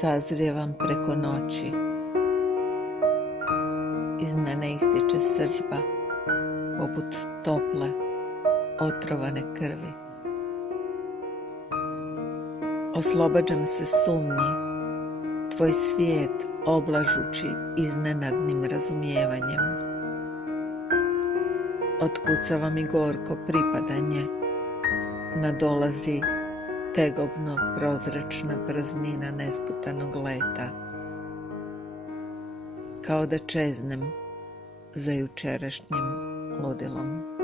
Sazrijevam preko noći. Iz mene ističe srdžba, poput tople, otrovane krvi. Oslobađam se sumnji, tvoj svijet oblažući iznenadnim razumijevanjem. Otkucava mi gorko pripadanje, nadolazi tegobno prozračna praznina nesputanog leta, kao da čeznem za jučerašnjim ludilom.